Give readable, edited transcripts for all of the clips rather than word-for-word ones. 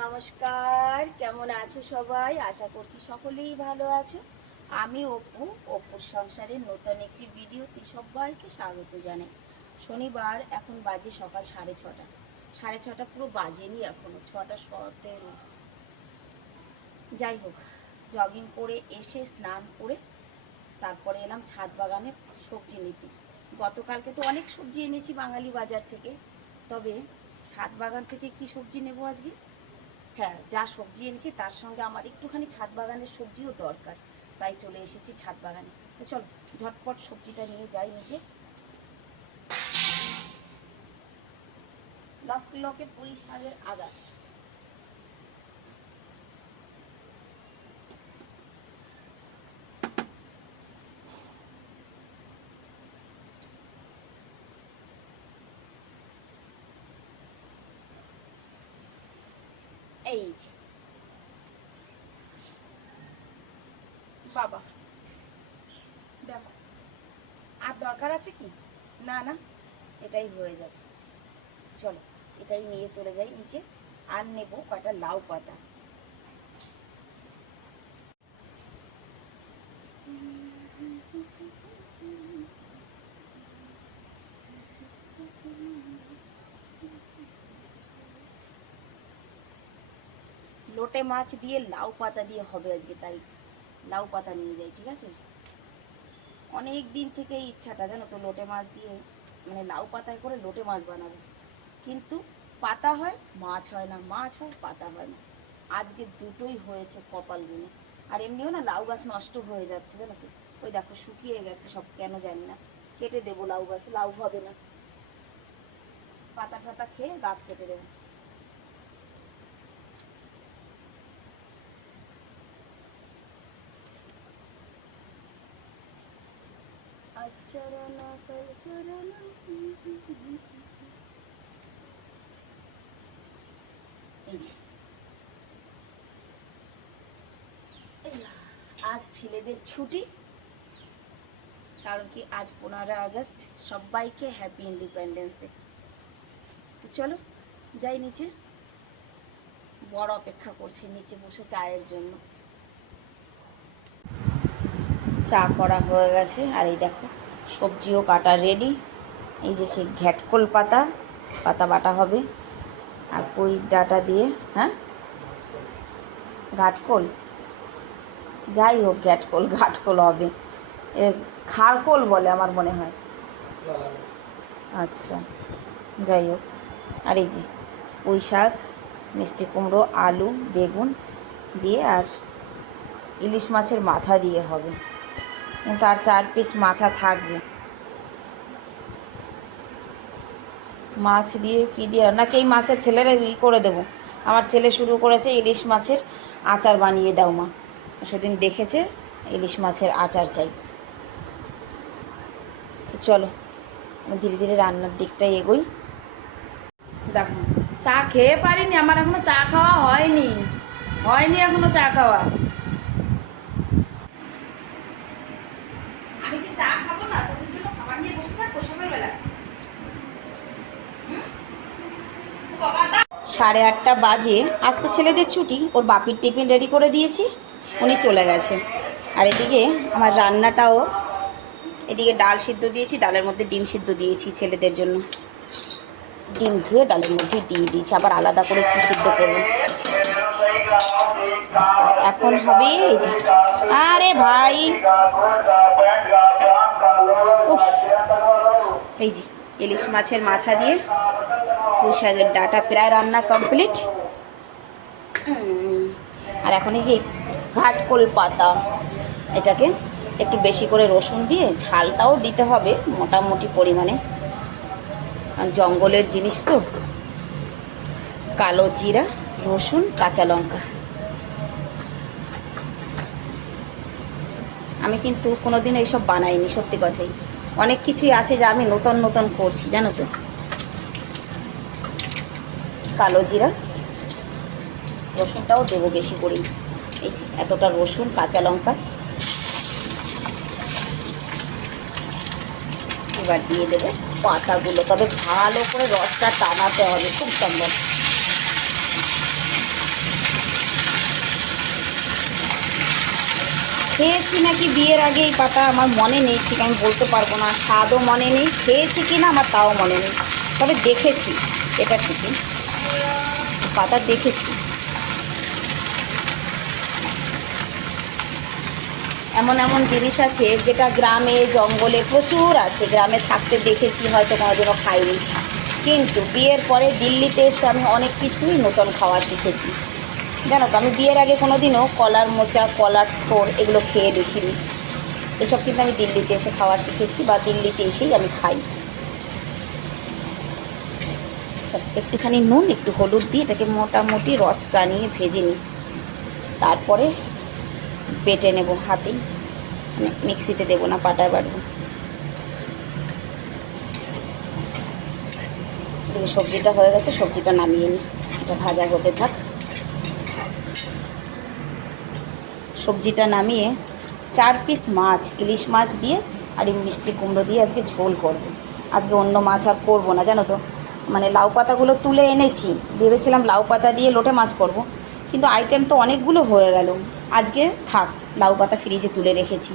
নমস্কার, কেমন আছো সবাই? আশা করছি সকলেই ভালো আছো। আমি অপুর সংসারের নতুন একটি ভিডিওতে সবাইকে স্বাগত জানাই। শনিবার, এখন বাজে সকাল 6:30। 6:30 পুরো বাজেনি, এখনো 6:17। যাই হোক, জগিং করে এসে স্নান করে তারপরে এলাম ছাদ বাগানে সবজি নিতে। গতকালকে তো অনেক সবজি এনেছি বাঙালি বাজার থেকে, তবে ছাদ বাগান থেকে কি সবজি নেব আজকে? হ্যাঁ, যা সবজি এনেছি তার সঙ্গে আমার একটুখানি ছাদ বাগানের সবজিও দরকার, তাই চলে এসেছি ছাদ বাগানে। তো চল ঝটপট সবজিটা নিয়ে যাই নিজে। লকে পুঁই শাকের আদা, এই যে বাবা, দেখো আর দরকার আছে কি? না না, এটাই হয়ে যাবে। চলো এটাই নিয়ে চলে যাই নিচে। আর নেব কয়টা লাউ পাতা। লোটে মাছ দিয়ে লাউ পাতা দিয়ে হবে আজকে, তাই লাউ পাতা নিয়ে যাই, ঠিক আছে? অনেক দিন থেকে এই ইচ্ছাটা, জানো তো, লোটে মাছ দিয়ে মানে লাউ পাতায় করে লোটে মাছ বানাবো, কিন্তু পাতা হয় মাছ হয় না, মাছ হয় পাতা হয় না। আজকে দুটোই হয়েছে কপাল গুনে। আর এমনিও না লাউ গাছ নষ্ট হয়ে যাচ্ছে, জানো তো। ওই দেখো শুকিয়ে গেছে সব, কেন জানি না। কেটে দেবো লাউ গাছ, লাউ হবে না। পাতা ঠাতা খেয়ে গাছ কেটে দেবো। আজ শরণা কাল শরণা। এই যে আজ ছেলেদের ছুটি, কারণ কি আজ 15 আগস্ট। সবাইকে হ্যাপি ইন্ডিপেন্ডেন্স ডে। তো চলো যাই নিচে, বড় অপেক্ষা করছি নিচে বসে চায়ের জন্য। চা করা হয়ে গেছে, আর এই দেখো সবজিও কাটা রেডি। এই যে সেই ঘ্যাটকোল পাতা, পাতা বাটা হবে। আর পুঁই ডাঁটা দিয়ে, হ্যাঁ ঘাটকোল, যাই হোক ঘ্যাটকোল ঘাটকোল হবে, এ খারকোল বলে আমার মনে হয়। আচ্ছা, যাই হোক। আর এই যে পুঁই শাক, মিষ্টি কুমড়ো, আলু, বেগুন দিয়ে, আর ইলিশ মাছের মাথা দিয়ে হবে, কিন্তু আর 4 পিস মাথা থাকবে। মাছ দিয়ে কী দিয়ে, নাকি এই মাছের ছেলেরা করে দেবো? আমার ছেলে শুরু করেছে ইলিশ মাছের আচার বানিয়ে দাও মা, সেদিন দেখেছে ইলিশ মাছের আচার চাই। তো চলো ধীরে ধীরে রান্নার দিকটাই এগোই। দেখো চা খেয়ে পারিনি, আমার এখনো চা খাওয়া হয়নি, এখনো চা খাওয়া। আমি কি চা খাবো না? তোদের জন্য খাবার নিয়ে বসে থাকবো সকালবেলা? 8:30 বাজে, আজ তো ছেলেদের ছুটি, ওর বাপির টিফিন রেডি করে দিয়েছি, উনি চলে গেছে। আর এদিকে আমার রান্নাটাও, এদিকে ডাল সিদ্ধ দিয়েছি, ডালের মধ্যে ডিম সিদ্ধ দিয়েছি ছেলেদের জন্য। ডিম ধুয়ে ডালের মধ্যে দিয়ে দিয়েছি, আবার আলাদা করে কী সিদ্ধ করবো। এখন হবে এই যে, আরে ভাই উফ, এই যে ইলিশ মাছের মাথা দিয়ে পুঁই শাকের ডাঁটা প্রায় রান্না কমপ্লিট। আর এখন এই যে ঘাটকোল পাতা, এটাকে একটু বেশি করে রসুন দিয়ে, ঝালটাও দিতে হবে মোটামুটি পরিমাণে, কারণ জঙ্গলের জিনিস তো। কালো জিরা, রসুন, কাঁচা লঙ্কা। আমি কিন্তু কোনোদিন এইসব বানাইনি, সত্যি কথাই। অনেক কিছুই আছে যা আমি নতুন নতুন করছি, জানো তো। কালো জিরা, রসুনটাও দেবো বেশি করে, এই যে এতটা রসুন, কাঁচা লঙ্কা। এবার দিয়ে দেবো পাতাগুলো, তবে ভালো করে রসটা টানাতে হবে, খুব সম্ভব। খেয়েছি নাকি বিয়ের আগে এই পাতা আমার মনে নেই, ঠিক আমি বলতে পারবো না। স্বাদও মনে নেই, খেয়েছি কি না আমার তাও মনে নেই, তবে দেখেছি, এটা ঠিকই পাতা দেখেছি। এমন এমন জিনিস আছে যেটা গ্রামে জঙ্গলে প্রচুর আছে, গ্রামে থাকতে দেখেছি, হয়তো কোনোদিনও খাইনি, কিন্তু বিয়ের পরে দিল্লিতে এসে আমি অনেক কিছুই নতুন খাওয়া শিখেছি। জানো তো, আমি বিয়ের আগে কোনোদিনও কলার মোচা, কলার ঠোর এগুলো খেয়ে দেখিনি। এসব কিন্তু আমি দিল্লিতে এসে খাওয়া শিখেছি, বা দিল্লিতে এসেই আমি খাই। একটুখানি নুন, একটু হলুদ দিয়ে এটাকে মোটামুটি রস টানিয়ে ভেজে নিই, তারপরে বেটে নেব হাতেই, মানে মিক্সিতে দেবো না, পাটায় বাটবো। দেখে সবজিটা হয়ে গেছে, সবজিটা নামিয়ে নিই, এটা ভাজা হতে থাক। সবজিটা নামিয়ে 4 পিস মাছ, ইলিশ মাছ দিয়ে আর এই মিষ্টি কুমড়ো দিয়ে আজকে ঝোল করব। আজকে অন্য মাছ আর করবো না, জানো তো, মানে লাউ পাতাগুলো তুলে এনেছি, ভেবেছিলাম লাউ পাতা দিয়ে লোটে মাছ করব, কিন্তু আইটেম তো অনেকগুলো হয়ে গেল। আজকে থাক, লাউ পাতা ফ্রিজে তুলে রেখেছি,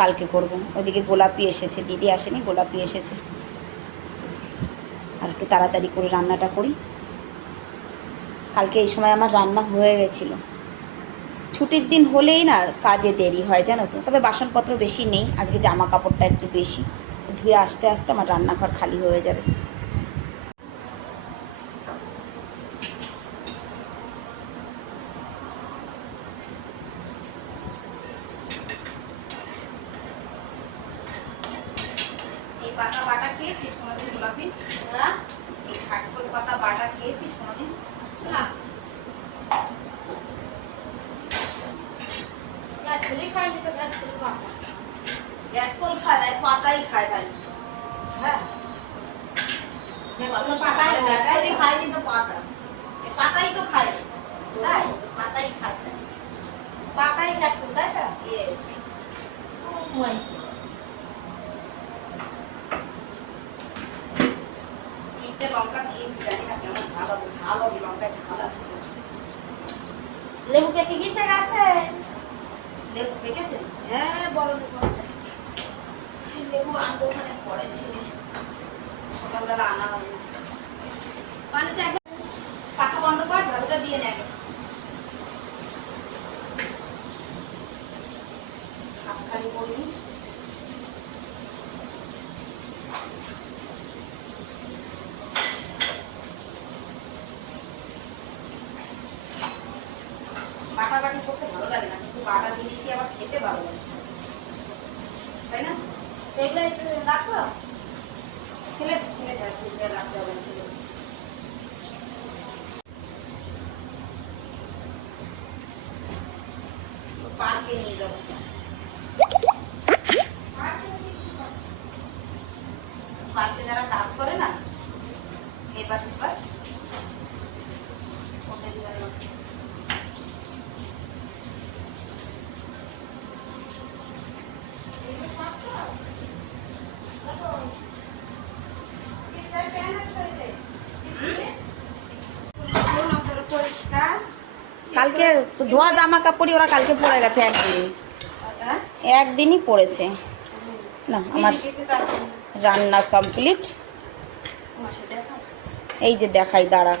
কালকে করব। ওইদিকে গোলাপি এসেছে, দিদি আসেনি, গোলাপি এসেছে। আর একটু তাড়াতাড়ি করে রান্নাটা করি, কালকে এই সময় আমার রান্না হয়ে গেছিলো। ছুটির দিন হলেই না কাজে দেরি হয়, জানো তো। তবে বাসনপত্র বেশি নেই, আজকে জামা কাপড়টা একটু বেশি, ধুয়ে আস্তে আস্তে আমার রান্নাঘর খালি হয়ে যাবে। এই পাতা বাটা খেয়েছিস কোনোদিন গোলাপি? হ্যাঁ, এই খাটকল পাতা বাটা খেয়েছিস কোনোদিন? না, খাইনি তো। গ্যাটকল খায় না, পাতাই খায় ভাই। হ্যাঁ, পাতাই খায়, কিন্তু পাতাই তো খায়, পাতাই খায়, পাতাই গ্যাটকল, তাই তো? ইয়েস। তিনটে লঙ্কা দিয়েছি, জানি না কেমন ঝাল হবে, ঝাল হবে, লঙ্কায় ঝাল আছে। লেবু কেটে গিয়েছে গাছে? লেবু পেকেছে? হ্যাঁ, বড় লেবু আছে। লেবু আনবো, ওখানে পড়েছে, সকালবেলা আনা হয়নি। পানিটা পাখা বন্ধ কর, ঝাড়ুটা দিয়ে নেয়, খালি করবি। বাটাবাটি করতে ভালো লাগে না, কিন্তু বাটা জিনিসই আবার খেতে ভালো লাগে, তাই না? এগুলো রাখো, ছেলে ছেলে রাখতে হবে না, পার্কে নিয়ে যাবো। পার্কে যারা কাজ করে না, এবার ওদের জন্য কালকে তো ধোয়া জামা কাপড়ই ওরা কালকে পরে গেছে, একদিনই পড়েছে না। আমার রান্না কমপ্লিট, এই যে দেখাই, দাঁড়া।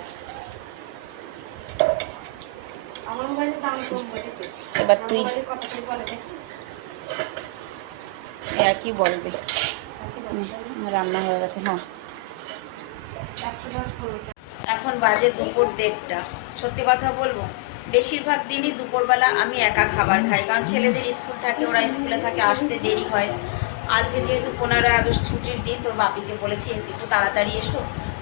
এবার তুই একই বলবি, রান্না হয়ে গেছে। হ্যাঁ, এখন বাজে দুপুর 1:30। সত্যি কথা বলবো, বেশিরভাগ দিনই দুপুরবেলা আমি একা খাবার খাই, কারণ ছেলেদের স্কুল থাকে, ওরা স্কুলে থাকে, আসতে দেরি হয়। আজকে যেহেতু 15ই আগস্ট ছুটির দিন, তোর বাপিকে বলেছি একটু তাড়াতাড়ি এসো,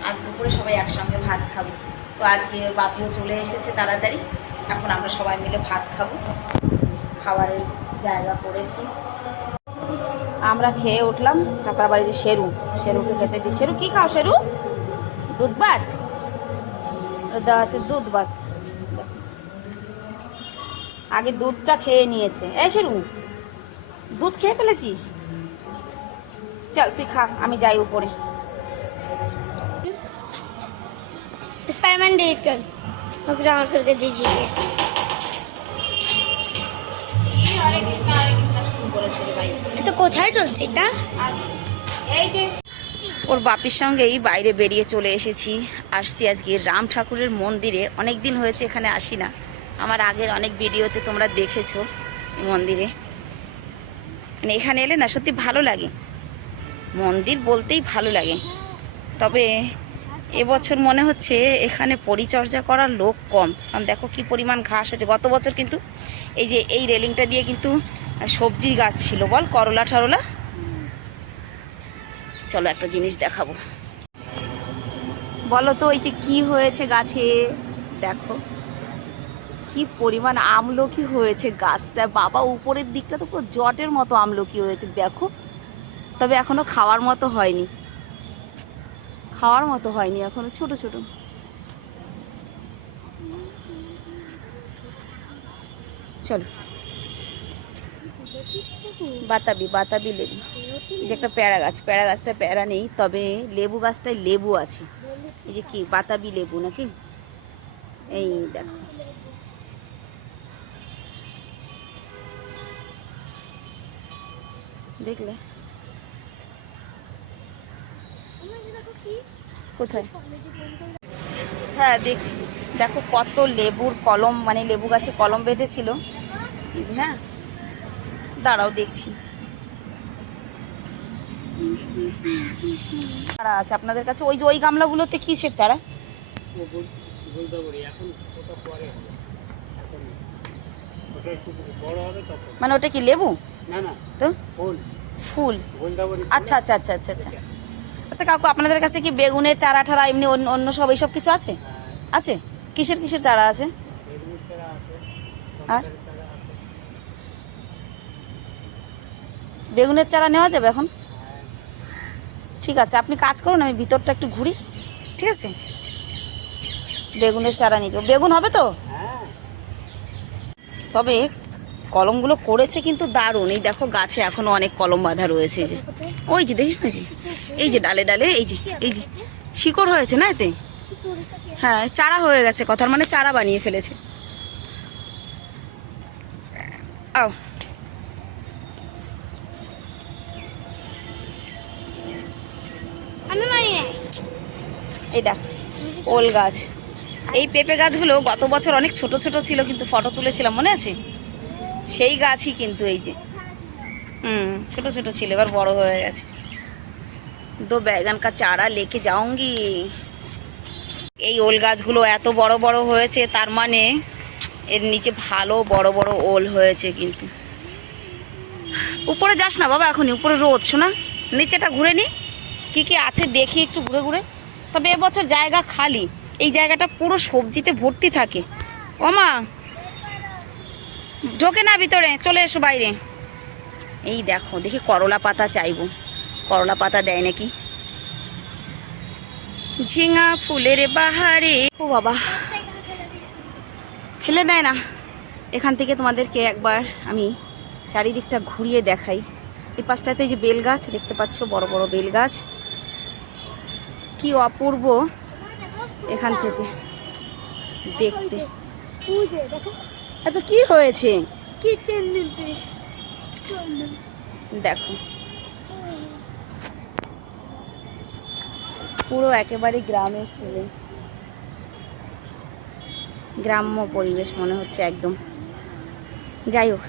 আজ দুপুরে সবাই একসঙ্গে ভাত খাবো। তো আজকে বাপিও চলে এসেছে তাড়াতাড়ি, এখন আমরা সবাই মিলে ভাত খাবো। খাবারের জায়গা করেছি, আমরা খেয়ে উঠলাম। তারপর আবার এই যে শেরুকে খেতে দিই। শেরু কী খাও? শেরু দুধ ভাত দেওয়া আছে, দুধ ভাত। আগে দুধটা খেয়ে নিয়েছে। এই শেরু, দুধ খেয়ে ফেলেছিস? চল তুই খা, আমি যাই উপরে। स्पाइडरमैन डिलीट कर और डाउनलोड करके दीजिए। हरे कृष्णा हरे कृष्णा। চলছে রে ভাই। তো কোথায় চলছে এটা? এই যে ওর বাপির সঙ্গেই বাইরে বেরিয়ে চলে এসেছি। আসছি আজকে রাম ঠাকুরের মন্দিরে। অনেক দিন হয়েছে এখানে আসি না। আমার আগের অনেক ভিডিওতে তোমরা দেখেছো এই মন্দিরে। মানে এখানে এলে না সত্যি ভালো লাগে, মন্দির বলতেই ভালো লাগে। তবে এবছর মনে হচ্ছে এখানে পরিচর্যা করার লোক কম, কারণ দেখো কি পরিমাণ ঘাস হয়েছে। গত বছর কিন্তু এই যে এই রেলিংটা দিয়ে কিন্তু সবজি গাছ ছিল, বল, করলা ঠরলা। চলো একটা জিনিস দেখাবো, বলো তো এই যে কি হয়েছে গাছে। দেখো কি পরিমাণ আমলকি হয়েছে গাছটা, বাবা। উপরের দিকটা তো পুরো জটের মতো আমলকি হয়েছে দেখো। তবে এখনো খাওয়ার মতো হয়নি, খাওয়ার মতো হয়নি এখনো, ছোট ছোট। চলো, বাতাবি বাতাবি লেবু। এই যে একটা পেয়ারা গাছ, পেয়ারা গাছটা পেয়ারা নেই, তবে লেবু গাছটায় লেবু আছে। এই যে কি বাতাবি লেবু নাকি, এই দেখো। দেখলে কোথায়? হ্যাঁ দেখছি, দেখো কত লেবুর কলম, মানে লেবু গাছে কলম বেঁধেছিল। এই যে, হ্যাঁ দাঁড়াও দেখছি। চারা আছে আপনাদের কাছে? ওই যে ওই গামলাগুলোতে কিসের চারা? মানে ওটা কি লেবু? তো ফুল। আচ্ছা আচ্ছা আচ্ছা আচ্ছা আচ্ছা আচ্ছা কাকু, আপনাদের কাছে কি বেগুনের চারা ঠারা এমনি অন্য অন্য সব এইসব কিছু আছে? আছে? কিসের কিসের চারা আছে? হ্যাঁ, বেগুনের চারা নেওয়া যাবে এখন? ঠিক আছে, আপনি কাজ করুন, আমি ভিতরটা একটু ঘুরি, ঠিক আছে? বেগুনের চারা নিয়ে যাবো। বেগুন হবে তো? তবে কলমগুলো করেছে কিন্তু দারুণ। এই দেখো গাছে এখনো অনেক কলম বাঁধা রয়েছে। যে ওই যে দেখিস না, যে এই যে ডালে ডালে, এই যে এই যে শিকড় হয়েছে না এতে। হ্যাঁ, চারা হয়ে গেছে, কথার মানে চারা বানিয়ে ফেলেছে। আও, এই দেখ ওল গাছ। এই পেঁপে গাছগুলো গত বছর অনেক ছোট ছোট ছিল, কিন্তু ফটো তুলেছিলাম মনে আছে? সেই গাছই কিন্তু, এই যে ছোট ছোট ছিল, এবার বড় হয়ে গেছে। দো बैगन का চারা লেকে যাওঙ্গি। এই ওল গাছগুলো এত বড় বড় হয়েছে, তার মানে এর নিচে ভালো বড় বড় ওল হয়েছে। কিন্তু উপরে যাস না বাবা এখনই, উপরে রোদ, শোনা। নিচেটা ঘুরে নি, কি কি আছে দেখি একটু ঘুরে ঘুরে। তবে এবছর জায়গা খালি, এই জায়গাটা পুরো সবজিতে ভর্তি থাকে। ও মা, ঢোকে না ভিতরে, চলে এসো বাইরে। এই দেখো, দেখি করলা পাতা চাইবো, করলা পাতা দেয় নাকি। ঝিঙা ফুলের বাহারে, ও বাবা ফেলে দেয় না। এখান থেকে তোমাদেরকে একবার আমি চারিদিকটা ঘুরিয়ে দেখাই। এই পাশটাতে যে বেল গাছ দেখতে পাচ্ছ, বড় বড় বেল গাছ, কি অপূর্ব এখান থেকে দেখতে। এত কি হয়েছে দেখো, পুরো একেবারে গ্রামের ফিলিংস, গ্রাম্য পরিবেশ মনে হচ্ছে একদম। যাই হোক,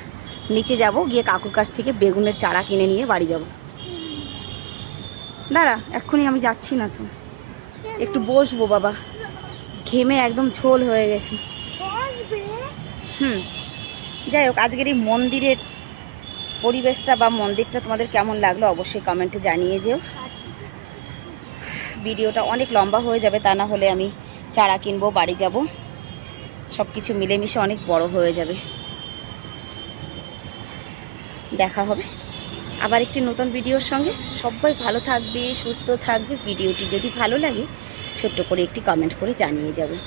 নিচে যাব, গিয়ে কাকুর কাছ থেকে বেগুনের চারা কিনে নিয়ে বাড়ি যাব। দাঁড়া, এক্ষুনি আমি যাচ্ছি না তো, একটু বসবো বাবা, ঘেমে একদম ঝোল হয়ে গেছে। যাই হোক, আজকের এই মন্দিরের পরিবেশটা বা মন্দিরটা তোমাদের কেমন লাগলো অবশ্যই কমেন্টে জানিয়ে যেও। ভিডিওটা অনেক লম্বা হয়ে যাবে, তা না হলে আমি চারা কিনবো, বাড়ি যাব, সব কিছু মিলেমিশে অনেক বড় হয়ে যাবে। দেখা হবে আবার একটি নতুন ভিডিওর সঙ্গে। সবাই ভালো থাকবে, সুস্থ থাকবে। ভিডিওটি যদি ভালো লাগে ছোট্ট করে একটি কমেন্ট করে জানিয়ে যাবে।